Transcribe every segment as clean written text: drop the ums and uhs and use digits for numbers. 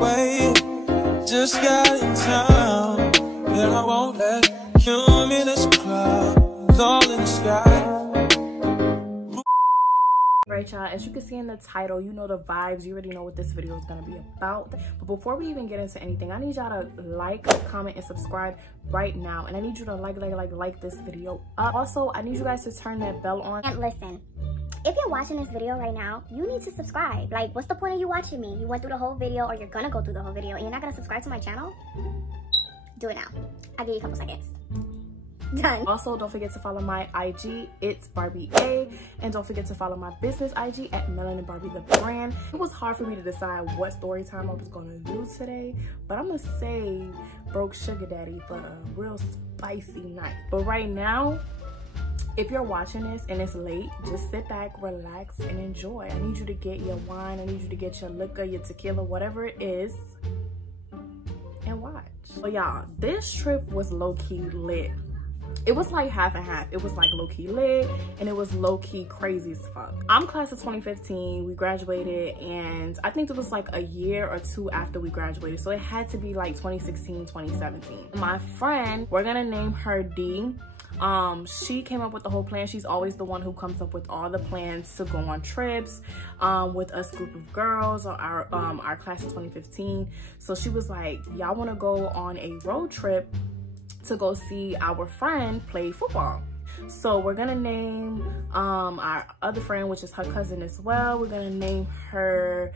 Wait, just got in town, and I won't let cumulus clouds all in the sky. Right, y'all, as you can see in the title, you know the vibes, you already know what this video is going to be about. But before we even get into anything, I need y'all to like, comment, and subscribe right now. And I need you to like this video up. Also, I need you guys to turn that bell on. And listen, if you're watching this video right now, you need to subscribe. Like, what's the point of you watching me? You went through the whole video, or you're gonna go through the whole video, and you're not gonna subscribe to my channel? Do it now. I'll give you a couple seconds. Done. Also, don't forget to follow my IG, Itsbarbiea, and don't forget to follow my business IG at melaninbarbiethebrand. It was hard for me to decide what story time I was gonna do today, but I'm gonna save Broke Sugar Daddy for a real spicy night. But right now, if you're watching this and it's late, just sit back, relax, and enjoy. I need you to get your wine, I need you to get your liquor, your tequila, whatever it is, and watch. So y'all, this trip was low-key lit. It was like half and half. It was like low-key lit and it was low-key crazy as fuck. I'm class of 2015. We graduated, and I think it was like a year or two after we graduated. So it had to be like 2016, 2017. My friend, we're gonna name her D. She came up with the whole plan. She's always the one who comes up with all the plans to go on trips with us group of girls, or our class of 2015. So she was like, y'all wanna go on a road trip to go see our friend play football. So we're gonna name our other friend, which is her cousin as well, we're gonna name her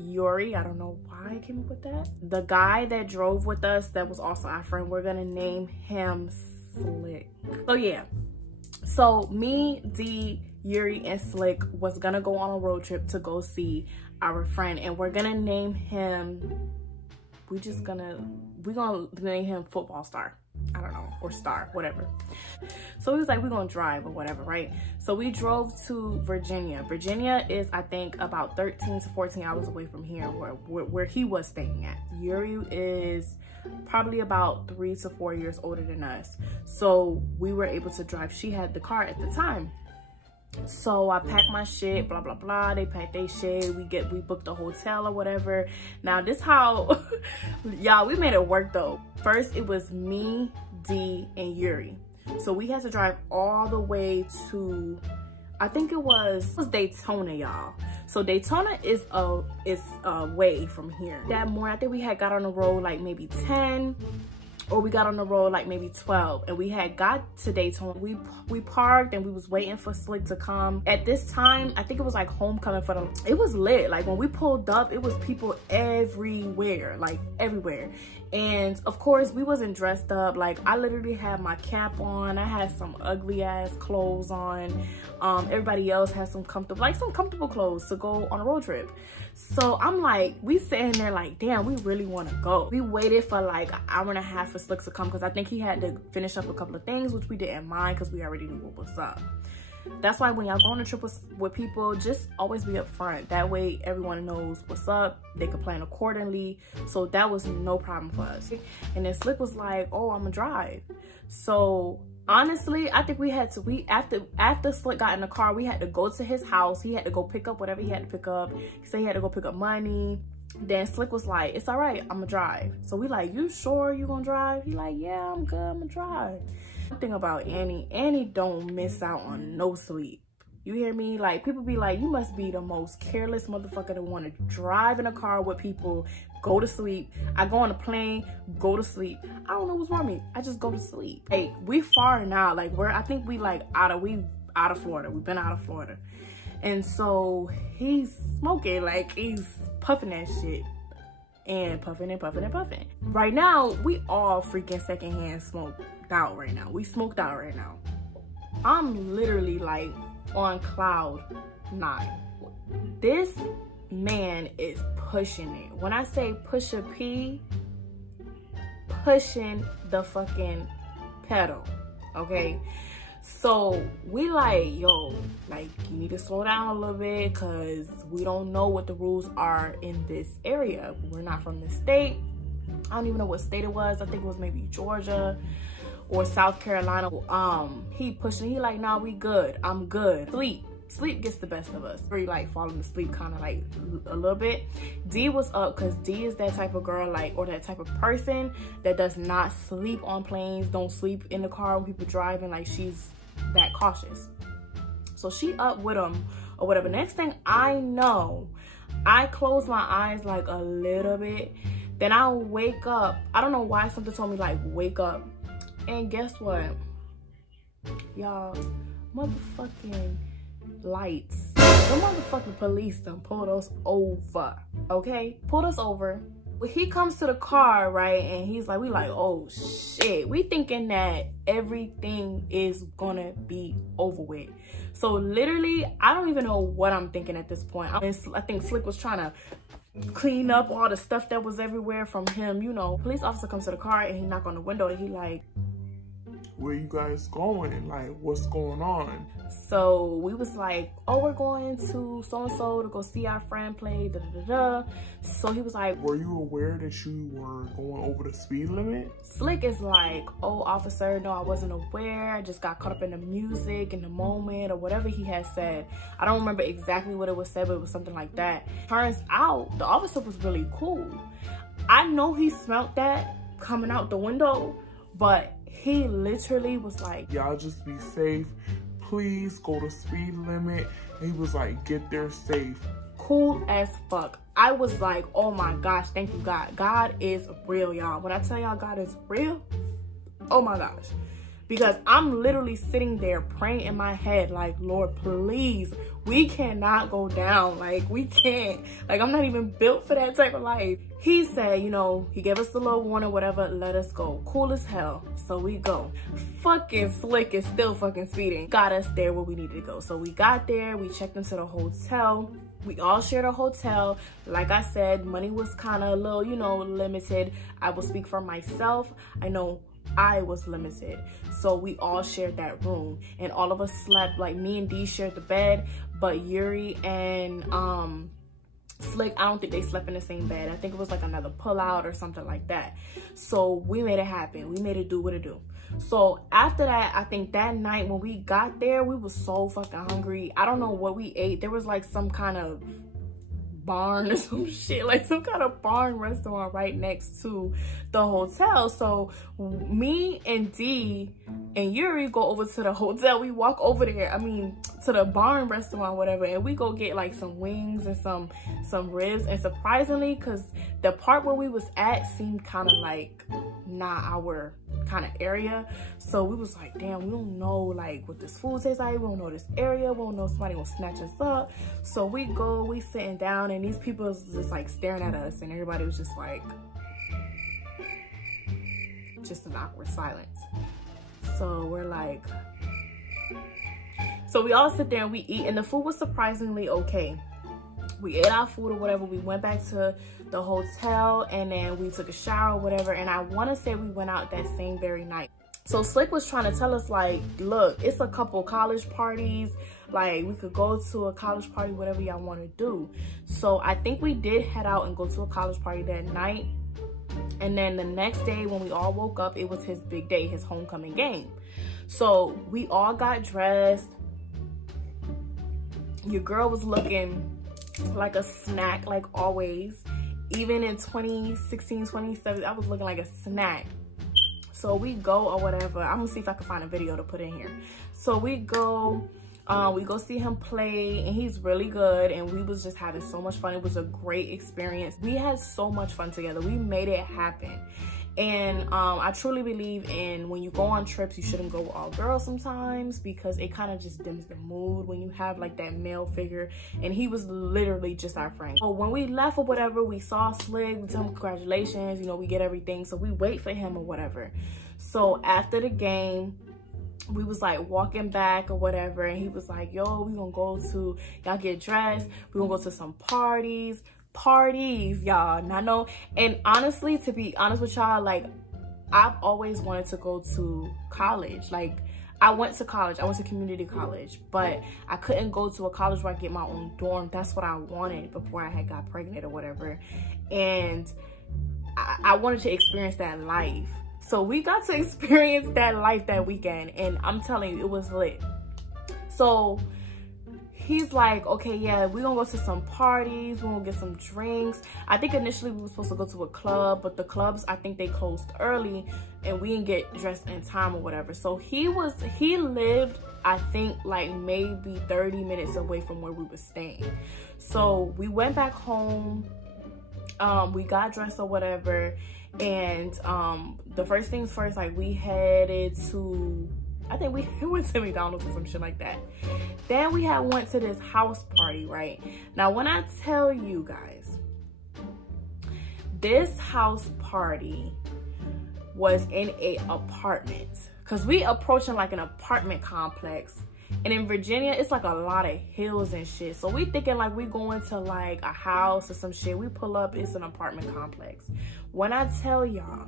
Yuri. I don't know why I came up with that. The guy that drove with us, that was also our friend, we're gonna name him Slick. So yeah, so me, D, Yuri, and Slick was gonna go on a road trip to go see our friend, and we're gonna name him, we're gonna name him Football Star. I don't know, or Star, whatever. So he was like, we're gonna drive or whatever, right? So we drove to Virginia. Virginia is, I think, about 13 to 14 hours away from here, where he was staying at. Yuri is probably about 3 to 4 years older than us. So we were able to drive. She had the car at the time. So I packed my shit, blah blah blah. They packed their shit. We booked a hotel or whatever. Now this how y'all, we made it work though. First it was me, D, and Yuri. So we had to drive all the way to, I think it was Daytona, y'all. So Daytona is way from here. That morning, I think we had got on the road like maybe 10, or we got on the road like maybe 12, and we had got to Daytona. We parked and we was waiting for Slick to come. At this time, I think it was like homecoming for them. It was lit. Like when we pulled up, it was people everywhere, like everywhere. And of course we wasn't dressed up. Like I literally had my cap on. I had some ugly ass clothes on. Everybody else had some comfortable clothes to go on a road trip. So I'm like, we sitting there like, damn, we really want to go. We waited for like an hour and a half for Slick to come, because I think he had to finish up a couple of things, which we didn't mind because we already knew what was up. That's why when y'all go on a trip with people, just always be upfront. That way everyone knows what's up. They can plan accordingly. So that was no problem for us. And then Slick was like, oh, I'm gonna drive. So honestly, I think we had to, after Slick got in the car, we had to go to his house. He had to go pick up whatever he had to pick up. He said he had to go pick up money. Then Slick was like, it's all right, I'm gonna drive. So we like, you sure you gonna drive? He like, yeah, I'm good, I'm gonna drive. One thing about Annie don't miss out on no sleep. You hear me? Like, people be like, you must be the most careless motherfucker to want to drive in a car with people, go to sleep. I go on a plane, go to sleep. I don't know what's wrong with me. I just go to sleep. Hey, we far now. Like, I think we out of Florida. We've been out of Florida. And so he's smoking, like he's puffing that shit. And puffing and puffing and puffing. Right now, we all freaking secondhand smoked out right now. We smoked out right now. I'm literally like on cloud 9. This man is pushing it. When I say push a P, pushing the fucking pedal, okay? So we like, yo, like, you need to slow down a little bit, because we don't know what the rules are in this area. We're not from the state. I don't even know what state it was. I think it was maybe Georgia or South Carolina. He pushing, he like, nah, we good. I'm good. Sleep. sleep gets the best of us. We're like falling asleep kind of like a little bit. D was up because D is that type of girl, like, or that type of person that does not sleep on planes, don't sleep in the car when people driving. Like, she's that cautious. So she up with him or whatever. Next thing I know, I close my eyes like a little bit. Then I wake up. I don't know why something told me like wake up. And guess what? Y'all, motherfucking lights. The motherfucking police done pulled us over. Okay? Pulled us over. When he comes to the car, right, and he's like, we like, oh shit. We thinking that everything is gonna be over with. So literally, I don't even know what I'm thinking at this point. I think Slick was trying to clean up all the stuff that was everywhere from him, you know. Police officer comes to the car and he knock on the window and he like, where you guys going? Like, what's going on? So we was like, oh, we're going to so-and-so to go see our friend play, da da da da. So he was like, were you aware that you were going over the speed limit? Slick is like, oh, officer, no, I wasn't aware. I just got caught up in the music, in the moment, or whatever he had said. I don't remember exactly what it was said, but it was something like that. Turns out the officer was really cool. I know he smelled that coming out the window, but he literally was like, y'all just be safe. Please go to speed limit. And he was like, get there safe. Cool as fuck. I was like, oh my gosh, thank you, God. God is real, y'all. When I tell y'all God is real, oh my gosh. Because I'm literally sitting there praying in my head like, Lord, please, we cannot go down. Like, we can't. Like, I'm not even built for that type of life. He said, you know, he gave us the little warning, whatever, let us go. Cool as hell. So we go. Fucking Slick is still fucking speeding. Got us there where we needed to go. So we got there, we checked into the hotel. We all shared a hotel. Like I said, money was kind of a little, you know, limited. I will speak for myself. I know I was limited. So we all shared that room and all of us slept, like me and D shared the bed, but Yuri and Slick, I don't think they slept in the same bed. I think it was like another pull-out or something like that. So we made it happen. We made it do what it do. So after that, I think that night when we got there, we was so fucking hungry. I don't know what we ate. There was like some kind of barn or some shit, like some kind of barn restaurant right next to the hotel. So me and D and Yuri go over to the hotel. We walk over there, I mean to the barn restaurant, whatever, and we go get like some wings and some ribs. And surprisingly, because the part where we was at seemed kind of like not our kind of area, so we was like, damn, we don't know like what this food tastes like, we don't know this area, we don't know if somebody will snatch us up. So we go, we sitting down, and these people was just like staring at us, and everybody was just like, just an awkward silence. So we're like, so we all sit there and we eat, and the food was surprisingly okay. We ate our food or whatever. We went back to the hotel and then we took a shower or whatever. And I want to say we went out that same very night. So Slick was trying to tell us like, look, it's a couple college parties. Like, we could go to a college party, whatever y'all want to do. So I think we did head out and go to a college party that night. And then the next day when we all woke up, it was his big day, his homecoming game. So we all got dressed. Your girl was looking like a snack, like always. Even in 2016, 2017, I was looking like a snack. So we go or whatever. I'm gonna see if I can find a video to put in here. So we go see him play, and he's really good, and we was just having so much fun. It was a great experience. We had so much fun together. We made it happen. And I truly believe in when you go on trips, you shouldn't go with all girls sometimes, because it kind of just dims the mood when you have like that male figure. And he was literally just our friend. So when we left or whatever, we saw Slick, we told him congratulations, you know, we get everything. So we wait for him or whatever. So after the game, we was like walking back or whatever, and he was like, yo, we gonna go to, y'all get dressed, we gonna go to some parties, y'all. And I know, and honestly, to be honest with y'all, like, I've always wanted to go to college. Like, I went to college, I went to community college, but I couldn't go to a college where I get my own dorm. That's what I wanted before I had got pregnant or whatever. And I wanted to experience that life. So we got to experience that life that weekend, and I'm telling you, it was lit. So he's like, okay, yeah, we're gonna go to some parties, we're gonna get some drinks. I think initially we were supposed to go to a club, but the clubs, I think they closed early and we didn't get dressed in time or whatever. So he lived, I think, like maybe 30 minutes away from where we were staying. So we went back home, we got dressed or whatever, and the first things first, like we headed to, I think we went to McDonald's or some shit like that. Then we had went to this house party, right? Now, when I tell you guys, this house party was in a apartment, because we approaching like an apartment complex. And in Virginia, it's like a lot of hills and shit. So we thinking like we going to like a house or some shit. We pull up, it's an apartment complex. When I tell y'all,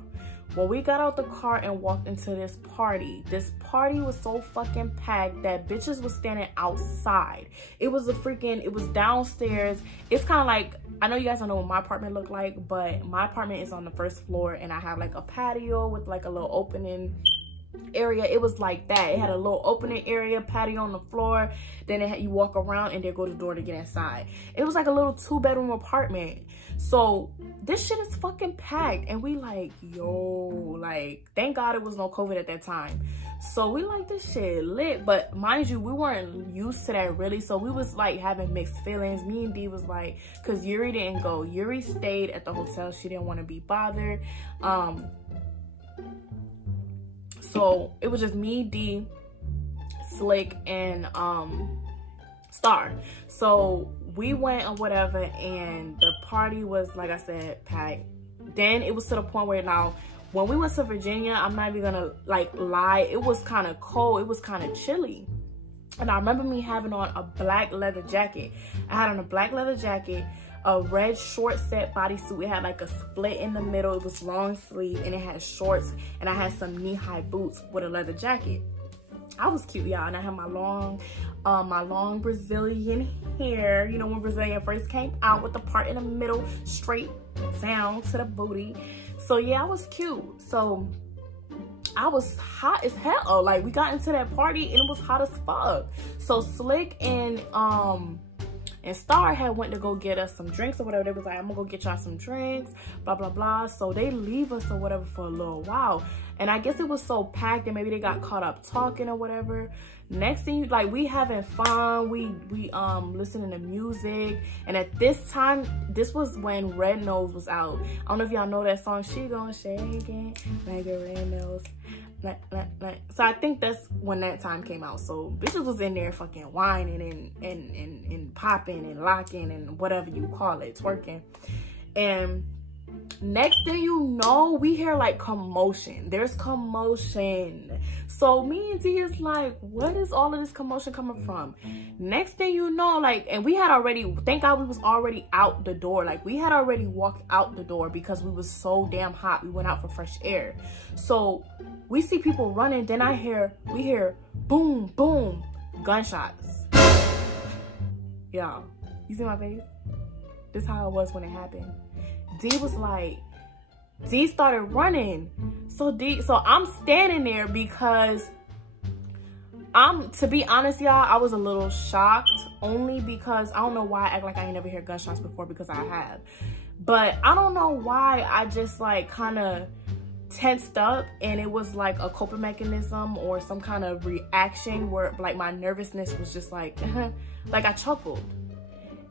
when we got out the car and walked into this party was so fucking packed that bitches was standing outside. It was downstairs. It's kind of like, I know you guys don't know what my apartment looked like, but my apartment is on the first floor and I have like a patio with like a little opening area. It was like that. It had a little opening area, patio on the floor, then you walk around and then go to the door to get inside. It was like a little 2-bedroom apartment. So this shit is fucking packed and we like, yo, like, thank God it was no COVID at that time. So we like, this shit lit. But mind you, we weren't used to that really, so we was like having mixed feelings. Me and D was like, because Yuri didn't go. Yuri stayed at the hotel. She didn't want to be bothered. So it was just me, D, Slick, and Star. So we went or whatever, and the party was, like I said, packed. Then it was to the point where, now when we went to Virginia, I'm not even gonna like lie, it was kind of cold, it was kind of chilly. And I remember me having on a black leather jacket. I had on a black leather jacket, a red short set bodysuit. It had like a split in the middle. It was long sleeve and it had shorts, and I had some knee-high boots with a leather jacket. I was cute, y'all, and I had my long Brazilian hair. You know, when Brazilian first came out, with the part in the middle straight down to the booty. So yeah, I was cute. So I was hot as hell. Like, we got into that party and it was hot as fuck. So Slick and Star had went to go get us some drinks or whatever. They was like, I'm gonna go get y'all some drinks, blah, blah, blah. So they leave us or whatever for a little while. And I guess it was so packed that maybe they got caught up talking or whatever. Next thing, like, we having fun. We listening to music. And at this time, this was when Red Nose was out. I don't know if y'all know that song, She Gon' Shake It Like a Red Nose. So I think that's when that time came out. So bitches was in there fucking whining and popping and locking and whatever you call it, twerking. And next thing you know, we hear like commotion. There's commotion. So me and D is like, what is all of this commotion coming from? Next thing you know, like, and we had already, thank God we was already out the door. Like, we had already walked out the door because we was so damn hot. We went out for fresh air. So we see people running. Then we hear boom, boom, gunshots. Y'all, you see my face? This is how it was when it happened. D was like, D started running. So I'm standing there because to be honest, y'all, I was a little shocked, only because I don't know why I act like I ain't never heard gunshots before, because I have. But I don't know why I just like kind of tensed up, and it was like a coping mechanism or some kind of reaction where like my nervousness was just like, like I chuckled.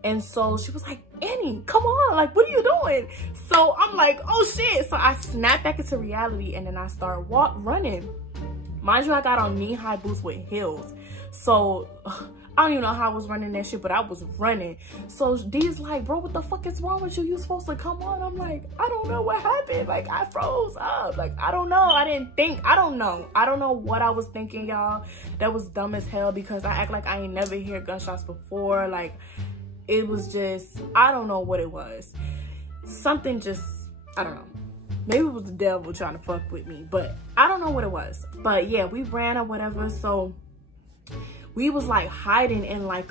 And so she was like, Annie, come on, like, what are you doing? So I'm like, oh shit. So I snapped back into reality, and then I started running. Mind you, I got on knee-high boots with heels. So I don't even know how I was running that shit, but I was running. So D's like, bro, what the fuck is wrong with you? You supposed to come on. I'm like, I don't know what happened. Like, I froze up. Like, I don't know. I didn't think. I don't know. I don't know what I was thinking, y'all. That was dumb as hell, because I act like I ain't never heard gunshots before. Like, it was just, I don't know what it was. Something just, I don't know. Maybe it was the devil trying to fuck with me, but I don't know what it was. But yeah, we ran or whatever. So we was like hiding in like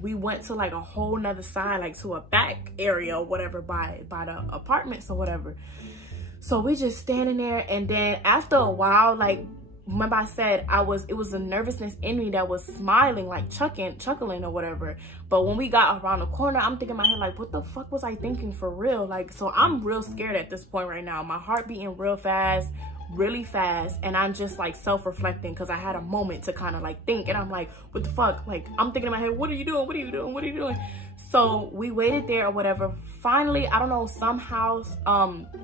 we went to like a whole nother side, like to a back area or whatever by the apartments or whatever. So we just standing there, and then after a while, like, remember I said it was a nervousness in me that was smiling, like chuckling or whatever. But when we got around the corner, I'm thinking in my head, like, what the fuck was I thinking for real? Like, so I'm real scared at this point right now. My heart beating real fast, really fast, and I'm just like self-reflecting because I had a moment to kind of like think, and I'm like, what the fuck? Like, I'm thinking in my head, what are you doing? What are you doing? What are you doing? So we waited there or whatever. Finally, I don't know, somehow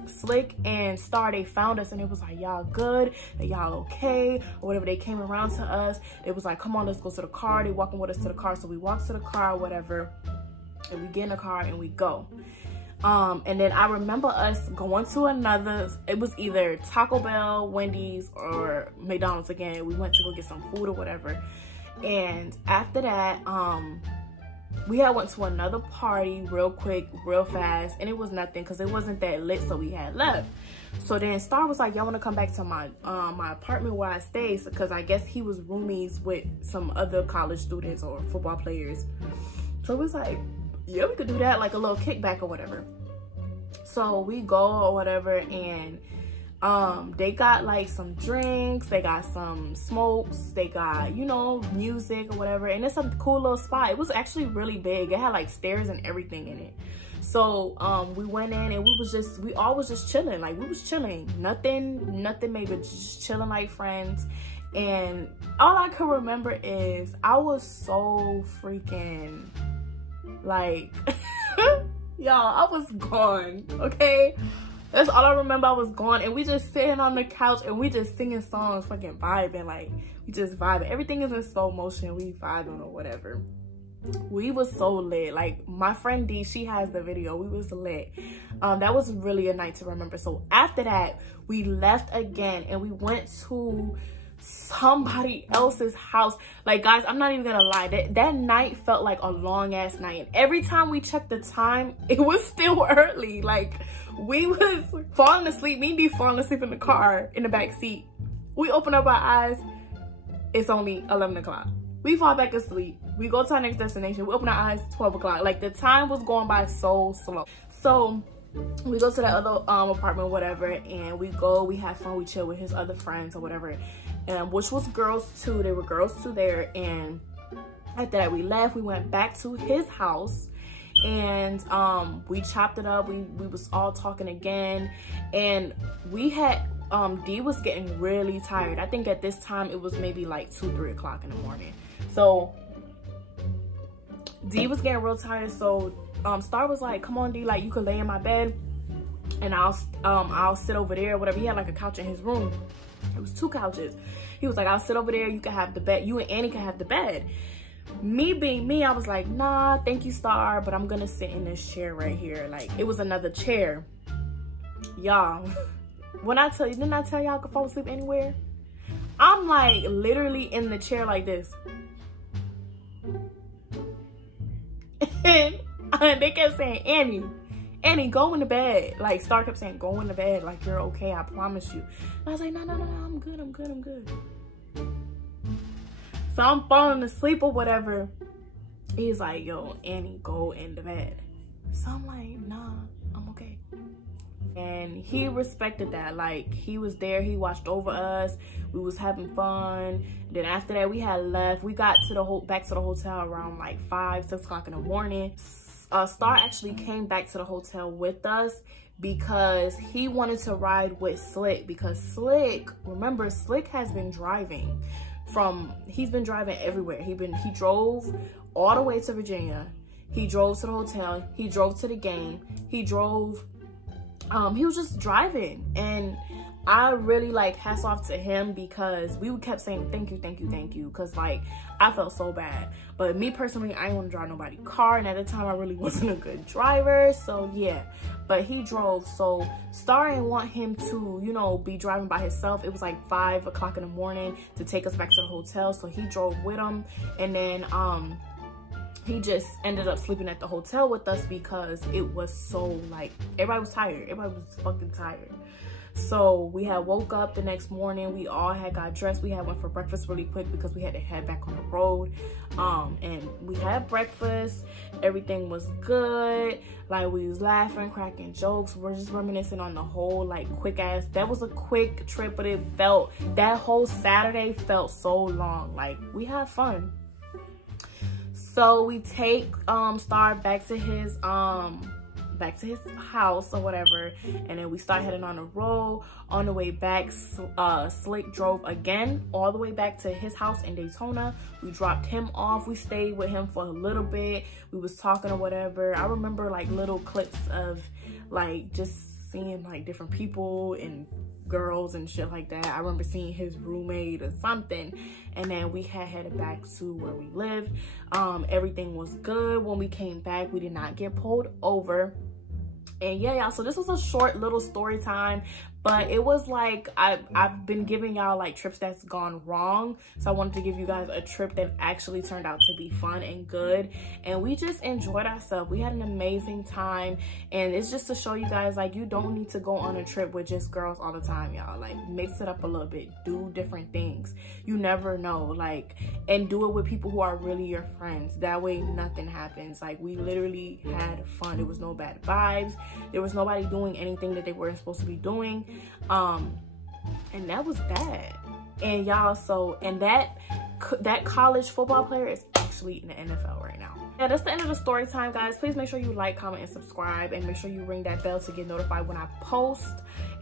Slick and Star, they found us, and it was like, y'all good? Y'all okay? Or whatever. They came around to us. It was like, come on, let's go to the car. They walking with us to the car. So we walked to the car or whatever, and we get in the car and we go. And then I remember us going to another, it was either Taco Bell, Wendy's, or McDonald's again. We went to go get some food or whatever. And after that, we had went to another party real quick, real fast, and it was nothing because it wasn't that lit, so we had left. So then Star was like, y'all want to come back to my my apartment where I stay? Because I guess he was roomies with some other college students or football players. So it was like, yeah, we could do that, like a little kickback or whatever. So we go or whatever, and they got like some drinks, they got some smokes, they got, you know, music or whatever, and it's a cool little spot. It was actually really big. It had like stairs and everything in it. So we went in, and we all was just chilling. Like, we was chilling, nothing maybe, just chilling like friends. And all I could remember is I was so freaking like y'all, I was gone, okay? That's all I remember. I was gone, and we just sitting on the couch and we just singing songs, fucking vibing. Like, we just vibing. Everything is in slow motion. We vibing or whatever. We was so lit. Like, my friend D, she has the video. We was lit. That was really a night to remember. So after that, we left again, and we went to somebody else's house. Like, guys, I'm not even gonna lie, that night felt like a long ass night, and every time we checked the time, it was still early. Like, we was falling asleep. Me and D falling asleep in the car in the back seat. We open up our eyes, it's only 11 o'clock. We fall back asleep. We go to our next destination. We open our eyes, 12 o'clock. Like, the time was going by so slow. So we go to that other apartment, whatever, and we go, we have fun, we chill with his other friends or whatever, which was girls too. There were girls too there. And after that, we left. We went back to his house, and we chopped it up. We was all talking again, and we had D was getting really tired. I think at this time it was maybe like 2-3 o'clock in the morning. So D was getting real tired. So Star was like, come on D, like, you could lay in my bed and I'll sit over there, whatever. He had like a couch in his room. It was 2 couches. He was like, I'll sit over there, you can have the bed, you and Annie can have the bed. Me being me, I was like, nah, thank you, Star, but I'm gonna sit in this chair right here. Like, it was another chair. Y'all, when I tell you, didn't I tell y'all I could fall asleep anywhere? I'm like literally in the chair like this. And they kept saying, Annie, go in the bed. Like, Star kept saying, go in the bed. Like, you're okay, I promise you. And I was like, no, I'm good. So I'm falling asleep or whatever. He's like, yo, Annie, go in the bed. So I'm like, nah, I'm okay. And he respected that. Like, he was there, he watched over us, we was having fun. Then after that, we had left. We got to back to the hotel around like 5-6 o'clock in the morning. Star actually came back to the hotel with us because he wanted to ride with Slick, because Slick, remember, Slick has been driving he's been driving everywhere. He drove all the way to Virginia. He drove to the hotel. He drove to the game. He drove, he was just driving. And I really, like, hats off to him, because we kept saying thank you, because like I felt so bad. But me personally, I didn't want to drive nobody's car, and at the time I really wasn't a good driver, so yeah. But he drove, so Star didn't want him to, you know, be driving by himself. It was like 5 o'clock in the morning to take us back to the hotel, so he drove with him. And then he just ended up sleeping at the hotel with us because it was so, like, everybody was tired. Everybody was fucking tired. So we had woke up the next morning, we all had got dressed, we had went for breakfast really quick because we had to head back on the road. And we had breakfast, everything was good. Like, we was laughing, cracking jokes, we're just reminiscing on the whole like quick ass, that was a quick trip, but it felt, that whole Saturday felt so long. Like, we had fun. So we take Star back to his house or whatever, and then we start heading on the road. On the way back, Slick drove again all the way back to his house in Daytona. We dropped him off, we stayed with him for a little bit, we was talking or whatever. I remember like little clips of like just seeing like different people and girls and shit like that. I remember seeing his roommate or something, and then we had headed back to where we lived. Everything was good. When we came back, we did not get pulled over. And yeah, y'all, so this was a short little story time, but it was like, I've been giving y'all like trips that's gone wrong, so I wanted to give you guys a trip that actually turned out to be fun and good, and we just enjoyed ourselves. We had an amazing time, and it's just to show you guys, like, you don't need to go on a trip with just girls all the time, y'all. Like, mix it up a little bit, do different things. You never know, like, and do it with people who are really your friends. That way nothing happens. Like, we literally had fun. There was no bad vibes. There was nobody doing anything that they weren't supposed to be doing. And that was that. And y'all, so, and that college football player is actually in the NFL right now. Yeah, that's the end of the story time, guys. Please make sure you like, comment, and subscribe, and make sure you ring that bell to get notified when I post.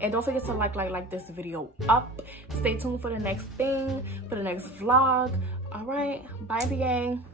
And don't forget to like this video up. Stay tuned for the next thing, for the next vlog. All right, bye, the gang.